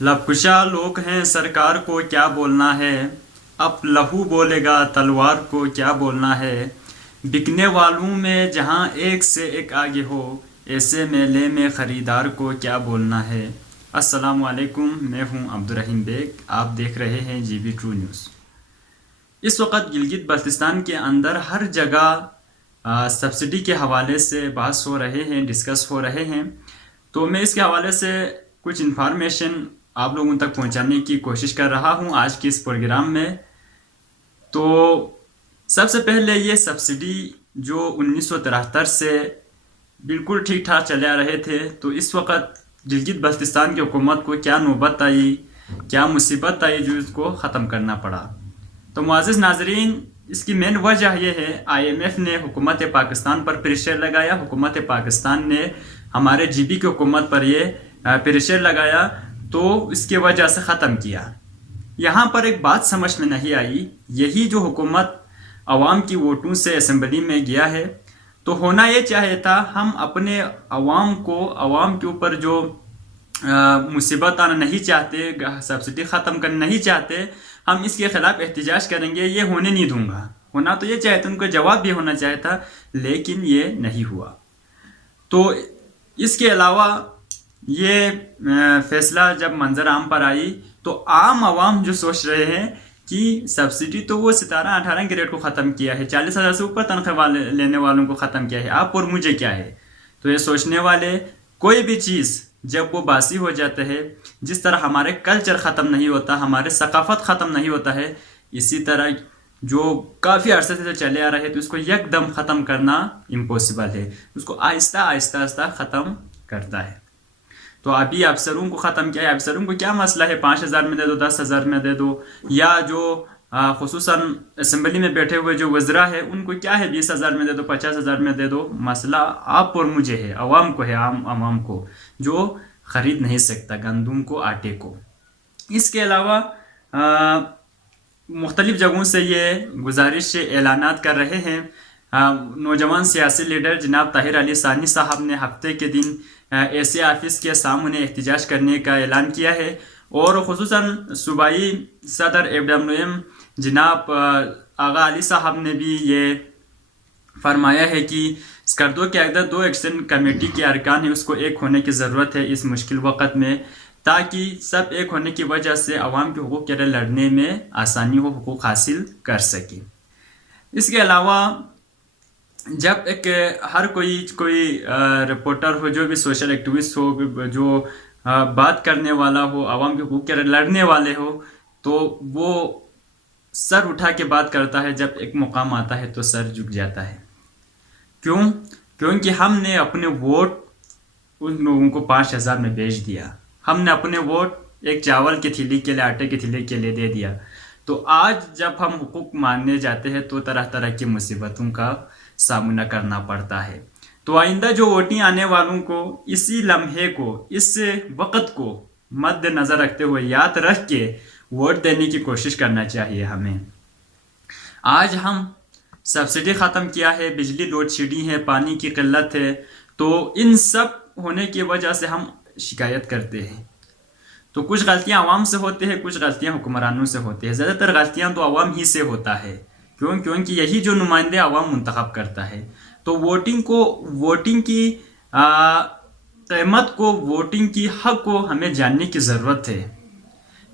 लबकुशा लोग हैं, सरकार को क्या बोलना है। अब लहू बोलेगा तलवार को क्या बोलना है। बिकने वालों में जहां एक से एक आगे हो, ऐसे मेले में ख़रीदार को क्या बोलना है। अस्सलाम वालेकुम, मैं हूं अब्दुर्रहीम बेग। आप देख रहे हैं जीबी ट्रू न्यूज़। इस वक्त गिलगित बल्तिस्तान के अंदर हर जगह सब्सिडी के हवाले से बहस हो रहे हैं, डिस्कस हो रहे हैं। तो मैं इसके हवाले से कुछ इन्फॉर्मेशन आप लोगों तक पहुंचाने की कोशिश कर रहा हूं आज के इस प्रोग्राम में। तो सबसे पहले ये सब्सिडी जो 1973 से बिल्कुल ठीक ठाक चले आ रहे थे, तो इस वक्त गिलगित बल्तिस्तान की हुकूमत को क्या नौबत आई, क्या मुसीबत आई जो इसको ख़त्म करना पड़ा। तो मुअज़्ज़िज़ नाज़रीन, इसकी मेन वजह यह है, IMF ने हुकूमत पाकिस्तान पर प्रेशर लगाया, हुकूमत पाकिस्तान ने हमारे GB की हुकूमत पर ये प्रेशर लगाया, तो इसके वजह से ख़त्म किया। यहाँ पर एक बात समझ में नहीं आई, यही जो हुकूमत अवाम की वोटों से असम्बली में गया है, तो होना ये चाहिए था हम अपने अवाम को, अवाम के ऊपर जो मुसीबत आना नहीं चाहते, सब्सिडी ख़त्म करना नहीं चाहते, हम इसके ख़िलाफ़ एहतजाज करेंगे, ये होने नहीं दूंगा। होना तो ये चाहिए था, उनको जवाब भी होना चाहिए था, लेकिन ये नहीं हुआ। तो इसके अलावा ये फैसला जब मंजर आम पर आई, तो आम आवाम जो सोच रहे हैं कि सब्सिडी तो वो 17-18 ग्रेड को ख़त्म किया है, 40,000 से ऊपर तनख्वाह लेने वालों को ख़त्म किया है, आप और मुझे क्या है। तो ये सोचने वाले, कोई भी चीज़ जब वो बासी हो जाता है, जिस तरह हमारे कल्चर ख़त्म नहीं होता, हमारे सकाफत ख़त्म नहीं होता है, इसी तरह जो काफ़ी अरसे से चले आ रहे हैं, तो इसको एकदम ख़त्म करना इम्पॉसिबल है। उसको आहिस्ता आहिस्ता आहिस्ता ख़त्म करता है। तो अभी अफसरों को ख़त्म किया है। अफसरों को क्या मसला है, 5,000 में दे दो, 10,000 में दे दो, या जो खुसूसन असम्बली में बैठे हुए जो वज़रा है, उनको क्या है, 20,000 में दे दो, 50,000 में दे दो। मसला आप और मुझे है, अवाम को है, आवाम को, जो ख़रीद नहीं सकता गंदम को, आटे को। इसके अलावा मुख्तलिफ़ जगहों से ये गुजारिश ऐलानात कर रहे हैं। नौजवान सियासी लीडर जनाब ताहिर अली सानी साहब ने हफ्ते के दिन ऐसे ऑफिस के सामने एहतजाज करने का ऐलान किया है, और ख़ुसूसन सूबाई सदर FWM जनाब आगा अली साहब ने भी ये फरमाया है कि स्कर्दो के अगर 2 एक्शन कमेटी के अरकान है, उसको एक होने की ज़रूरत है इस मुश्किल वक़्त में, ताकि सब एक होने की वजह से अवाम के हुकूक़ के लिए लड़ने में आसानी हो, हुकूक़ हासिल कर सके। इसके अलावा जब एक हर कोई रिपोर्टर हो, जो भी सोशल एक्टिविस्ट हो, जो बात करने वाला हो, आवाम के हुकूक़ के लिए लड़ने वाले हो, तो वो सर उठा के बात करता है। जब एक मुकाम आता है तो सर झुक जाता है। क्यों? क्योंकि हमने अपने वोट उन लोगों को 5,000 में बेच दिया। हमने अपने वोट एक चावल की थैली के लिए, आटे की थैली के लिए दे दिया। तो आज जब हम हुकूक मांगने जाते हैं, तो तरह तरह की मुसीबतों का सामना करना पड़ता है। तो आइंदा जो वोटिंग आने वालों को इसी लम्हे को, इस वक़्त को मद्देनज़र रखते हुए, याद रख के वोट देने की कोशिश करना चाहिए हमें। आज हम सब्सिडी ख़त्म किया है, बिजली लोड शेडिंग है, पानी की किल्लत है, तो इन सब होने की वजह से हम शिकायत करते हैं। तो कुछ गलतियां आवाम से होती है, कुछ गलतियां हुक्मरानों से होती है। ज़्यादातर गलतियां तो आवाम ही से होता है। क्योंकि यही जो नुमाइंदे आवाम मुंतखब करता है। तो वोटिंग की क़ीमत को, वोटिंग की हक़ को हमें जानने की ज़रूरत है।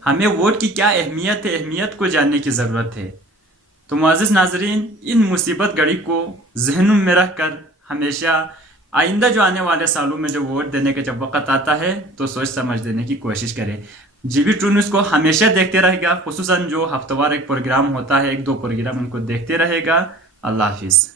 हमें वोट की क्या अहमियत है, अहमियत को जानने की ज़रूरत है। तो मुअज़्ज़िज़ नाज़रीन, इन मुसीबत घड़ी को ज़हनों में रख कर हमेशा आइंदा जो आने वाले सालों में जो वोट देने का जब वक़्त आता है, तो सोच समझ देने की कोशिश करें। जीबी ट्रू न्यूज़ को हमेशा देखते रहेगा, खुसूसन जो हफ्तेवार एक प्रोग्राम होता है, 1-2 प्रोग्राम उनको देखते रहेगा। अल्लाह हाफिज़।